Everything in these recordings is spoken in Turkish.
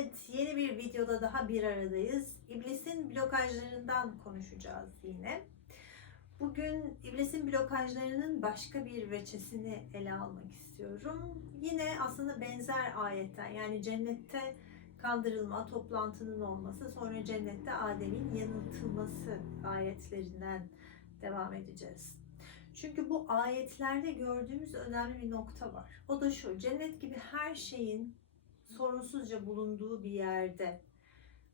Evet, yeni bir videoda daha bir aradayız. İblisin blokajlarından konuşacağız yine. Bugün iblisin blokajlarının başka bir veçesini ele almak istiyorum. Yine aslında benzer ayetten yani cennette kandırılma, toplantının olması, sonra cennette Adem'in yanıltılması ayetlerinden devam edeceğiz. Çünkü bu ayetlerde gördüğümüz önemli bir nokta var. O da şu, cennet gibi her şeyin sorunsuzca bulunduğu bir yerde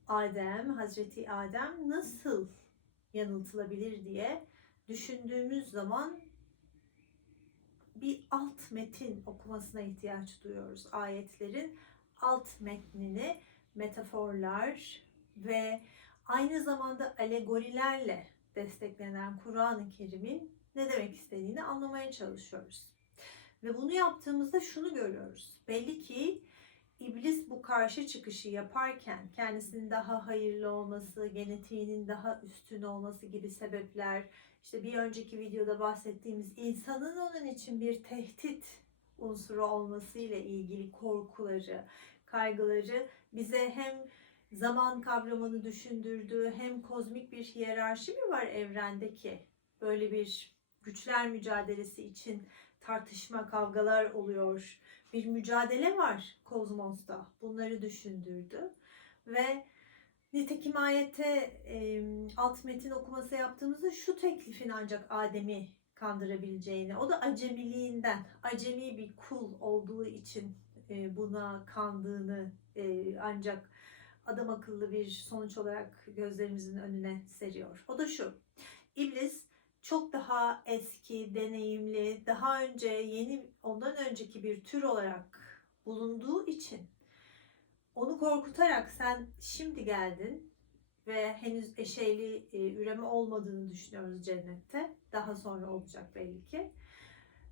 Adem, Hazreti Adem nasıl yanıltılabilir diye düşündüğümüz zaman bir alt metin okumasına ihtiyaç duyuyoruz. Ayetlerin alt metnini metaforlar ve aynı zamanda alegorilerle desteklenen Kur'an-ı Kerim'in ne demek istediğini anlamaya çalışıyoruz. Ve bunu yaptığımızda şunu görüyoruz. Belli ki İblis bu karşı çıkışı yaparken kendisinin daha hayırlı olması, genetiğinin daha üstün olması gibi sebepler, işte bir önceki videoda bahsettiğimiz insanın onun için bir tehdit unsuru olması ile ilgili korkuları, kaygıları bize hem zaman kavramını düşündürdü, hem kozmik bir hiyerarşi mi var evrendeki? Böyle bir güçler mücadelesi için tartışma, kavgalar oluyor bir mücadele var kozmosta. Bunları düşündürdü. Ve nitekim ayette e, alt metin okuması yaptığımızda şu teklifin ancak Adem'i kandırabileceğini, o da acemiliğinden, acemi bir kul olduğu için e, buna kandığını e, ancak adam akıllı bir sonuç olarak gözlerimizin önüne seriyor. O da şu, İblis çok daha eski, deneyimli, daha önce yeni, ondan önceki bir tür olarak bulunduğu için onu korkutarak sen şimdi geldin ve henüz eşeyli e, üreme olmadığını düşünüyoruz cennette. Daha sonra olacak belli ki.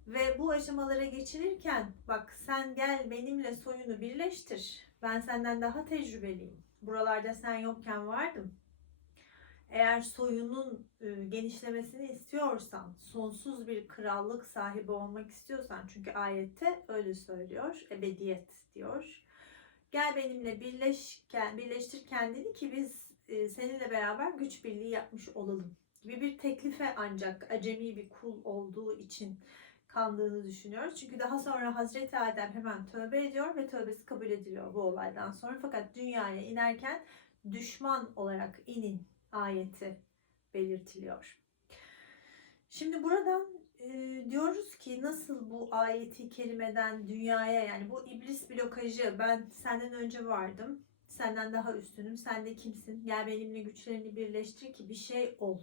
Ve bu aşamalara geçilirken bak sen gel benimle soyunu birleştir. Ben senden daha tecrübeliyim. Buralarda sen yokken vardım eğer soyunun e, genişlemesini istiyorsan, sonsuz bir krallık sahibi olmak istiyorsan, çünkü ayette öyle söylüyor, ebediyet diyor. Gel benimle birleş, birleştir kendini ki biz e, seninle beraber güç birliği yapmış olalım gibi bir teklife ancak acemi bir kul olduğu için kandığını düşünüyoruz. Çünkü daha sonra Hazreti Adem hemen tövbe ediyor ve tövbesi kabul ediliyor bu olaydan sonra. Fakat dünyaya inerken düşman olarak inin ayeti belirtiliyor. Şimdi buradan e, diyoruz ki nasıl bu ayeti kerimeden dünyaya yani bu iblis blokajı ben senden önce vardım. Senden daha üstünüm. Sen de kimsin? Gel benimle güçlerini birleştir ki bir şey ol.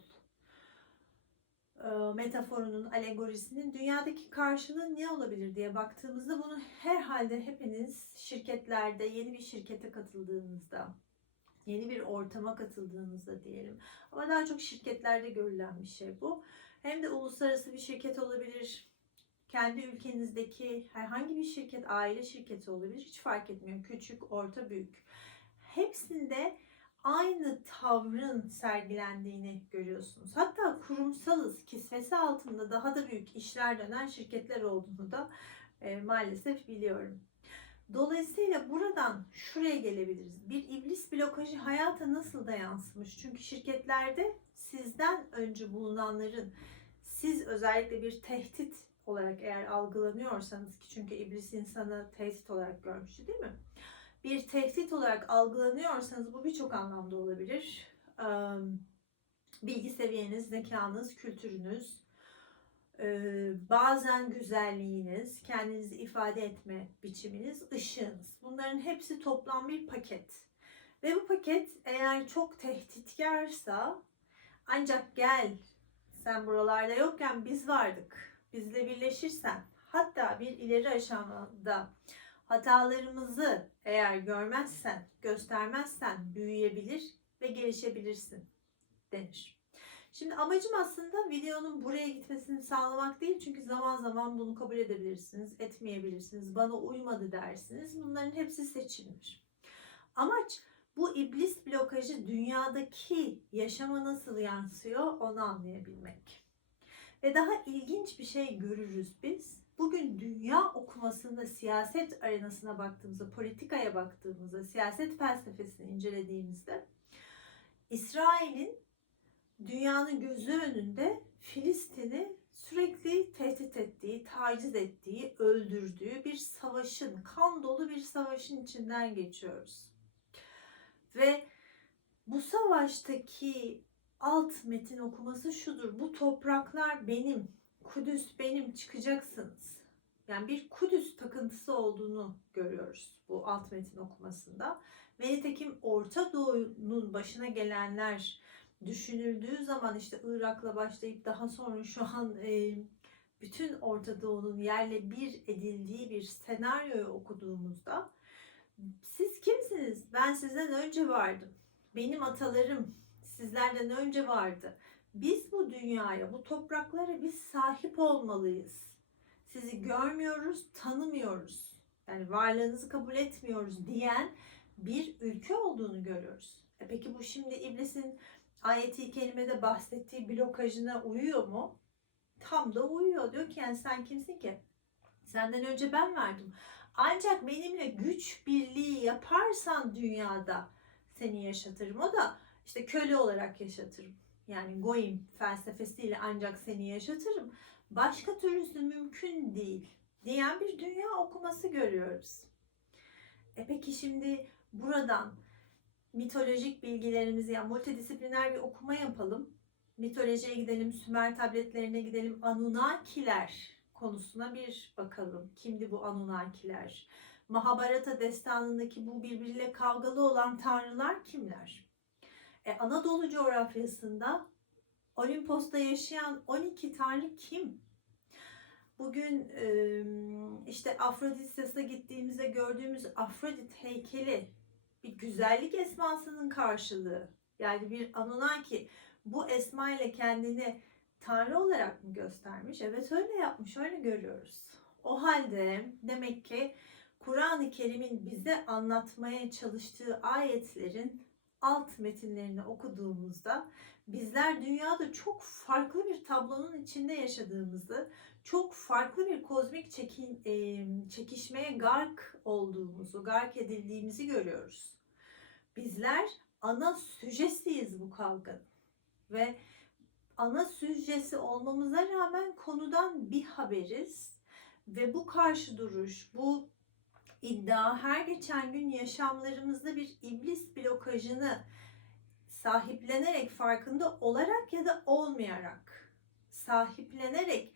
E, metaforunun, alegorisinin dünyadaki karşılığı ne olabilir diye baktığımızda bunu herhalde hepiniz şirketlerde yeni bir şirkete katıldığınızda yeni bir ortama katıldığınızda diyelim. Ama daha çok şirketlerde görülen bir şey bu. Hem de uluslararası bir şirket olabilir. Kendi ülkenizdeki herhangi bir şirket, aile şirketi olabilir. Hiç fark etmiyor. Küçük, orta, büyük. Hepsinde aynı tavrın sergilendiğini görüyorsunuz. Hatta kurumsalız kisvesi altında daha da büyük işler dönen şirketler olduğunu da e, maalesef biliyorum. Dolayısıyla buradan şuraya gelebiliriz. Bir iblis blokajı hayata nasıl da yansımış? Çünkü şirketlerde sizden önce bulunanların siz özellikle bir tehdit olarak eğer algılanıyorsanız ki çünkü iblis insanı tehdit olarak görmüştü değil mi? Bir tehdit olarak algılanıyorsanız bu birçok anlamda olabilir. Bilgi seviyeniz, zekanız, kültürünüz, bazen güzelliğiniz, kendinizi ifade etme biçiminiz, ışığınız. Bunların hepsi toplam bir paket. Ve bu paket eğer çok tehditkarsa ancak gel sen buralarda yokken biz vardık. Bizle birleşirsen hatta bir ileri aşamada hatalarımızı eğer görmezsen, göstermezsen büyüyebilir ve gelişebilirsin denir. Şimdi amacım aslında videonun buraya gitmesini sağlamak değil. Çünkü zaman zaman bunu kabul edebilirsiniz, etmeyebilirsiniz. Bana uymadı dersiniz. Bunların hepsi seçilmiş. Amaç bu iblis blokajı dünyadaki yaşama nasıl yansıyor onu anlayabilmek. Ve daha ilginç bir şey görürüz biz. bugün dünya okumasında siyaset arenasına baktığımızda, politikaya baktığımızda, siyaset felsefesini incelediğimizde İsrail'in dünyanın gözü önünde Filistin'i sürekli tehdit ettiği, taciz ettiği, öldürdüğü bir savaşın, kan dolu bir savaşın içinden geçiyoruz. Ve bu savaştaki alt metin okuması şudur. Bu topraklar benim, Kudüs benim çıkacaksınız. Yani bir Kudüs takıntısı olduğunu görüyoruz bu alt metin okumasında. Ve nitekim Orta Doğu'nun başına gelenler düşünüldüğü zaman işte Irak'la başlayıp daha sonra şu an e, bütün Orta Doğu'nun yerle bir edildiği bir senaryoyu okuduğumuzda siz kimsiniz? Ben sizden önce vardım. Benim atalarım sizlerden önce vardı. Biz bu dünyaya, bu topraklara biz sahip olmalıyız. Sizi görmüyoruz, tanımıyoruz. Yani varlığınızı kabul etmiyoruz diyen bir ülke olduğunu görüyoruz. E peki bu şimdi iblisin ayeti kelimede bahsettiği blokajına uyuyor mu? Tam da uyuyor. Diyor ki yani sen kimsin ki? Senden önce ben verdim. Ancak benimle güç birliği yaparsan dünyada seni yaşatırım. O da işte köle olarak yaşatırım. Yani goyim felsefesiyle ancak seni yaşatırım. Başka türlüsü mümkün değil diyen bir dünya okuması görüyoruz. E peki şimdi buradan mitolojik bilgilerimizi yani multidisipliner bir okuma yapalım. Mitolojiye gidelim, Sümer tabletlerine gidelim, Anunnakiler konusuna bir bakalım. Kimdi bu Anunnakiler? Mahabharata destanındaki bu birbiriyle kavgalı olan tanrılar kimler? E, Anadolu coğrafyasında Olimpos'ta yaşayan 12 tanrı kim? Bugün işte Afrodisyas'a gittiğimizde gördüğümüz Afrodit heykeli bir güzellik esmasının karşılığı. Yani bir Anunnaki bu esma ile kendini tanrı olarak mı göstermiş? Evet öyle yapmış, öyle görüyoruz. O halde demek ki Kur'an-ı Kerim'in bize anlatmaya çalıştığı ayetlerin alt metinlerini okuduğumuzda bizler dünyada çok farklı bir tablonun içinde yaşadığımızı, çok farklı bir kozmik çekin, e, çekişmeye gark olduğumuzu, gark edildiğimizi görüyoruz. Bizler ana süjesiyiz bu kavganın ve ana süjesi olmamıza rağmen konudan bir haberiz ve bu karşı duruş, bu iddia her geçen gün yaşamlarımızda bir iblis blokajını sahiplenerek farkında olarak ya da olmayarak sahiplenerek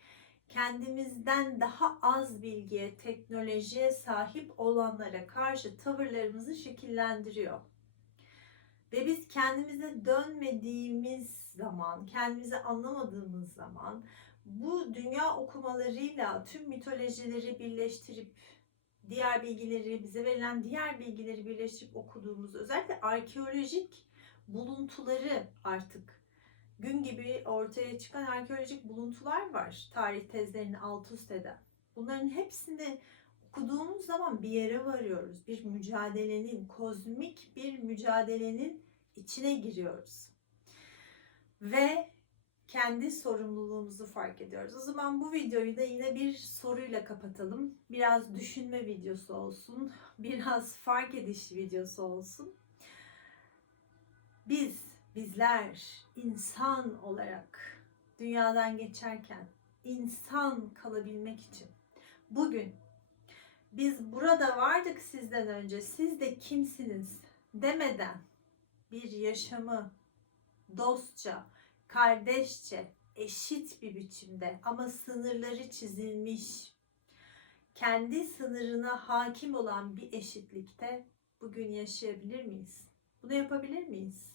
kendimizden daha az bilgiye, teknolojiye sahip olanlara karşı tavırlarımızı şekillendiriyor. Ve biz kendimize dönmediğimiz zaman, kendimizi anlamadığımız zaman bu dünya okumalarıyla tüm mitolojileri birleştirip diğer bilgileri, bize verilen diğer bilgileri birleştirip okuduğumuz özellikle arkeolojik buluntuları artık gün gibi ortaya çıkan arkeolojik buluntular var. Tarih tezlerini alt üst eden. Bunların hepsini okuduğumuz zaman bir yere varıyoruz. Bir mücadelenin, kozmik bir mücadelenin içine giriyoruz. Ve kendi sorumluluğumuzu fark ediyoruz. O zaman bu videoyu da yine bir soruyla kapatalım. Biraz düşünme videosu olsun. Biraz fark ediş videosu olsun. Biz, bizler insan olarak dünyadan geçerken insan kalabilmek için bugün biz burada vardık sizden önce siz de kimsiniz demeden bir yaşamı dostça, kardeşçe, eşit bir biçimde ama sınırları çizilmiş, kendi sınırına hakim olan bir eşitlikte bugün yaşayabilir miyiz? Bunu yapabilir miyiz?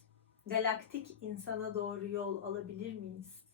Galaktik insana doğru yol alabilir miyiz?